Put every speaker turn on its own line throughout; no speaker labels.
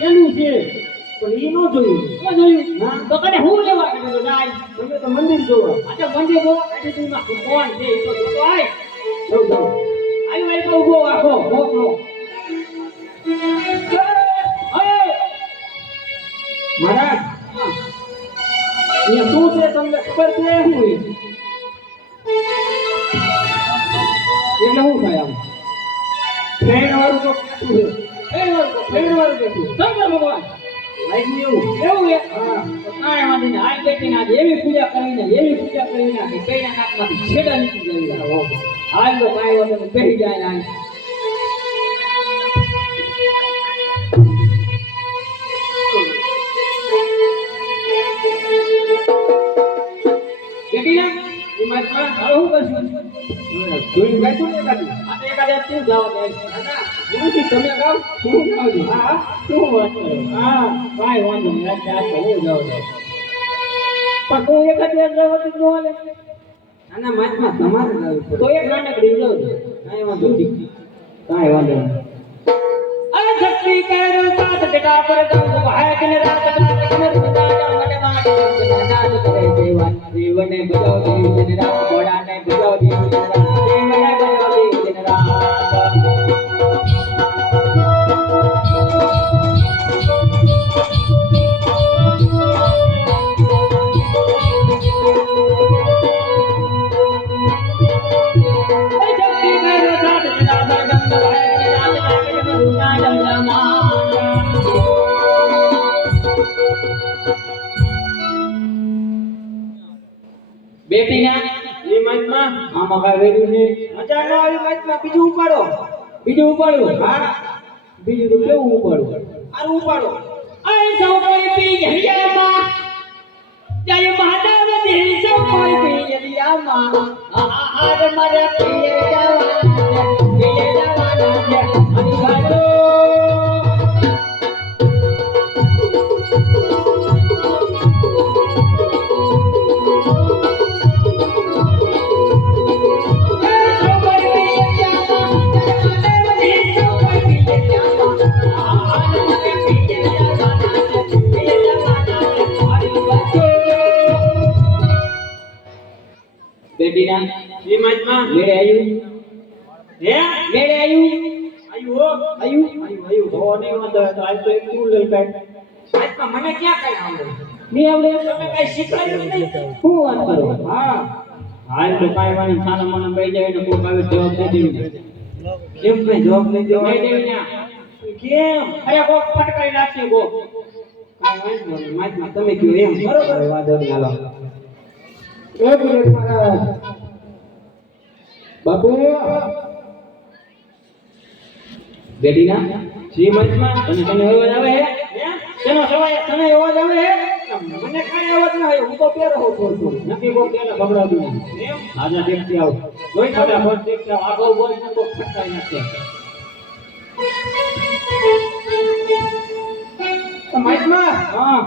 પેલું છે?
પણ ઈ નો જોયું.
શું જોયું?
હા.
તો કને હું લેવા તો જાય.
તમે તો મંદિર જોવા.
આજે મંદિર જોવા કાઢ્યું તું માં કોણ છે એ તો જોતો આય
જાઉં જાઉં
આયો આય તો ઊભો આખો મોકલો
મહારાજ
હા.
અહીંયા શું છે તમને ખબર છે?
શું એ? એટલે શું થાય આમ.
ફેણ વાળું તો શું છે.
ફેર વાળું તો
ફેણ વાળું
શંકર ભગવાન
લાગ્યું એવું
એવું એ કાંઈ વાંધો નહીં આજ બેઠીને આજે એવી પૂજા કરીને એવી પૂજા કરીને કે કઈના જાય હાલ તો કાંઈ વાંધો જાય ને
એકાદી
આ તો એકાદે તું જવા
તમે
હું જાઉં કાંઈ વાંધો નહીં આજે આજ તો હું જાઉં છું પણ તું એક જ વાર
આના માચમાં તમારે
તો એક નાનકડી જાઉં છું
કાંઈ વાંધો નહીં
કાંઈ વાંધો અરે શક્તિ કેરો સાથ જટા પર દમ ભાઈ દિન રાત રાત રૂતા રાત બજાવ
એ માચમાં
આમાં કાંઈ વેર્યું છે
મજા ન આવી માચમાં બીજું ઉપાડો
બીજું ઉપાડવું
હા
બીજું તો કેવું ઉપાડવું
આરું ઉપાડો
અરે સૌ કોઈ પી હૈયામાં જય મહાદેવ દેવ સૌ કોઈ પી હૈયામાં આહાર મારા પ્રિય બેટીના
શ્રીમંતમાં
મેળે આવ્યું
હે?
મેળે આવ્યું
આવ્યું હો?
આવ્યું
આવ્યું
તો નહીં વાંધો તો આજ તો એક તું લઈ કાઢ.
માચમાં મને ક્યાં કઈ આવડે?
નહીં આવડે
તમે કઈ શીખવાડ્યું નહીં?
શું વાત કરો
હા.
હાલ તો કાંઈ વાણી સાના માના બેસી જાય ને કોઈક આવે જવાબ દે દેવી.
કેમ કઈ જવાબ નહીં દેવા
દેવી ના
કેમ?
અરે કોક ફટકારી નાખશે કો
કાંઈ વાંધો નહીં માચમાં તમે કયો એમ. બરોબર
વાંધો નહીં હાલો.
બાપુ!
બેટીના
જી માચમાં.
તને તને અવાજ આવે હે? તેનો સવાય તને અવાજ આવે હે?
મને કઈ અવાજ ના આવ્યો હું તો પેરો હોઉં થોડું
નથી કોક તેને નહીં
એમ?
આજા દેખતી આવ.
જોઈ નાખો.
ફટાફટ દેખતી આવ. આગળ બોલ ને
તો
હા.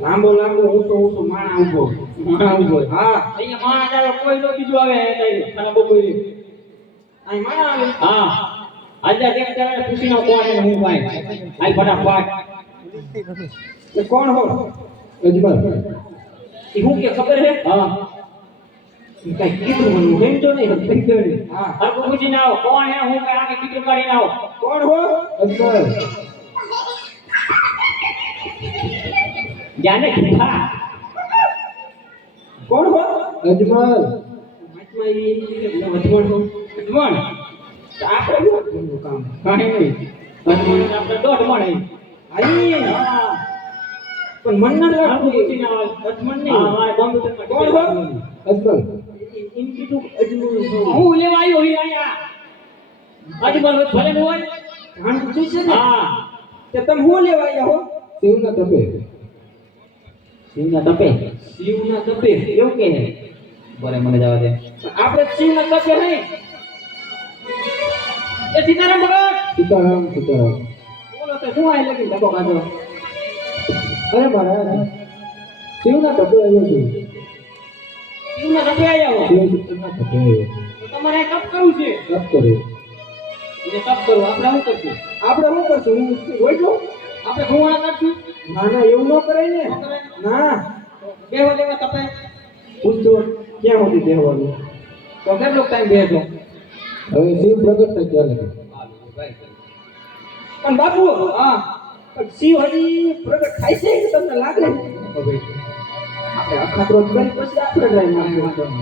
લાંબો લાંબો ઊંચો ઊંચો માણા ઊભો
માણા ઊભો.
હા.
અહીંયા માણા આવે કોઈ નો બીજું આવે કઈ તને બહુ કોઈ
અહીં માણા આવે.
હા. આજા ત્યારે આવે ખુશીનો કોણ એને હું ભાઈ આઈ ફટાફટ.
એ કોણ હો?
અજમલ.
એ હું કે ખબર હે?
હા.
કઈ કીધું મને નહીં સમજો નહીં. હા.
પૂછીને આવો. કોણ હે? હું કઈ આગે ચિત્ર કાઢીને આવો.
કોણ હો?
અજમલ. જાને કીધા
કોણ હો?
અજમલ. અજમલ
તો આપણે શું કામ?
કાંઈ નહીં. અજમલ આપણે દોઢ મળે
આઈ!
હા
પણ મન ના
પૂછીને આવો
અજમણ
હા
નહીં
મારે કોમ્પ્યુટરમાં
કોણ હો?
અજમલ.
એમ કીધું અજમણ હું.
લેવા આવ્યો અહીંયા અજમલ ભલે હોય હોય.
જાણવું છે ને?
હા.
કે તમે હું લેવા આવ્યા હો?
શિવના તપે. શિવના તપે?
શિવના તપે.
એવું કે બરે મને જવા દે.
આપણે શિવના તપે નહીં.
એ સીતારામ ભગત
સીતારામ સીતારામ.
બોલો તો શું આઈ લગી ડબો કાઢો
અરે મારા શિવના તપે આવ્યો છું.
શિવના તપે આવ્યા હો?
તપે આવ્યો
તમારે તપ કરવું છે?
તપ કર્યું
તપ કરવું આપણે શું કરશું?
આપણે શું કરશું? હું હોય તો
આપણે ભૂવાણા કરશું?
ના ના એવું ન કરાય ને.
ન બેહો લેવા તપે
પૂછતો ક્યાં સુધી બેહવાનું?
તો કેટલો ટાઈમ બેસો
હવે શિવ પ્રગટ થાય ત્યારે પણ બાપુ
હા.
પણ શિવ હજી પ્રગટ થાય છે કે તમને લાગે? આપણે અખાત રોજ કરી પછી આપણે ડ્રાઈવ મારશું.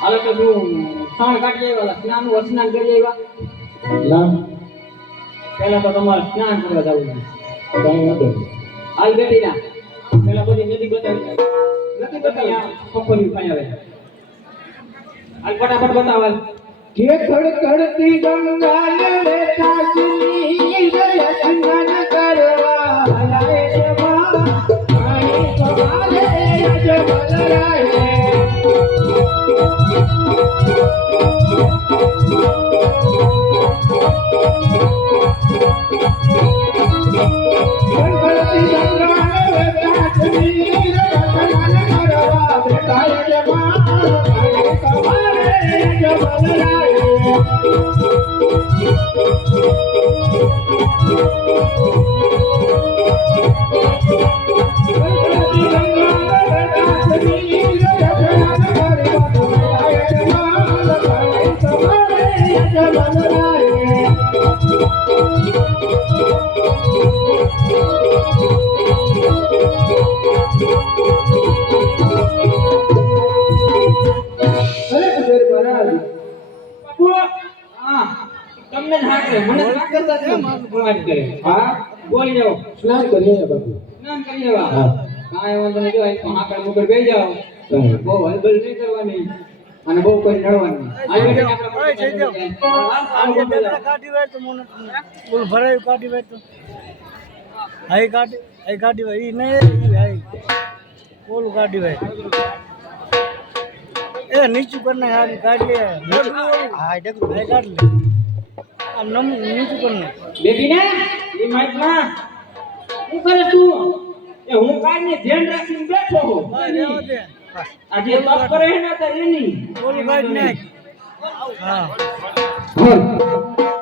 હાલો તો શું સ્નાન કાઢી આવ્યા સ્નાન સ્નાન કરી આવ્યા. પહેલા તો તમારે સ્નાન કરવા જવું
કાંઈ વાંધો
હાલ બેટી ના પેલા બધી નદી બતાવી
નથી
બતાવી આવે હાલ ફટાફટ બતાવ
કે ખડખડતી અજબલ રાય ખડખડતી
Thank you. જ નથી. હું વાત કરે. હા? બોલી જાઓ.
સ્નાન કરીએ બાપુ.
સ્નાન કરી લેવા.
હા.
કાંઈ વાંધો નહીં જો તો આકડ મુકડ બેસી જાઓ. બહુ હલબલ નહીં કરવાની અને બહુ કોઈ નડવાની. હાલ બેટી આપણે હાલ, હાલ, બોલો જાઓ.
કાઢી હોય તો મને ભરાયું કાઢી હોય તો. હાઈ કાઢી હાઈ કાઢી હોય. ઈ નહીં હાઈ. બોલ કાઢી હોય. એ નીચું કરી નાખ હારી કાઢી લે. હાઈ કાઢી લે. આ નમ નીચું કરી નાખ
બેટી ને એ માઇકમાં હું કરે તું? એ હું કાંઈ ધ્યાન રાખીને બેઠો છું.
આજે
આ જે તપ કરે છે ને તો એની.
બોલ નાખ. હા
હા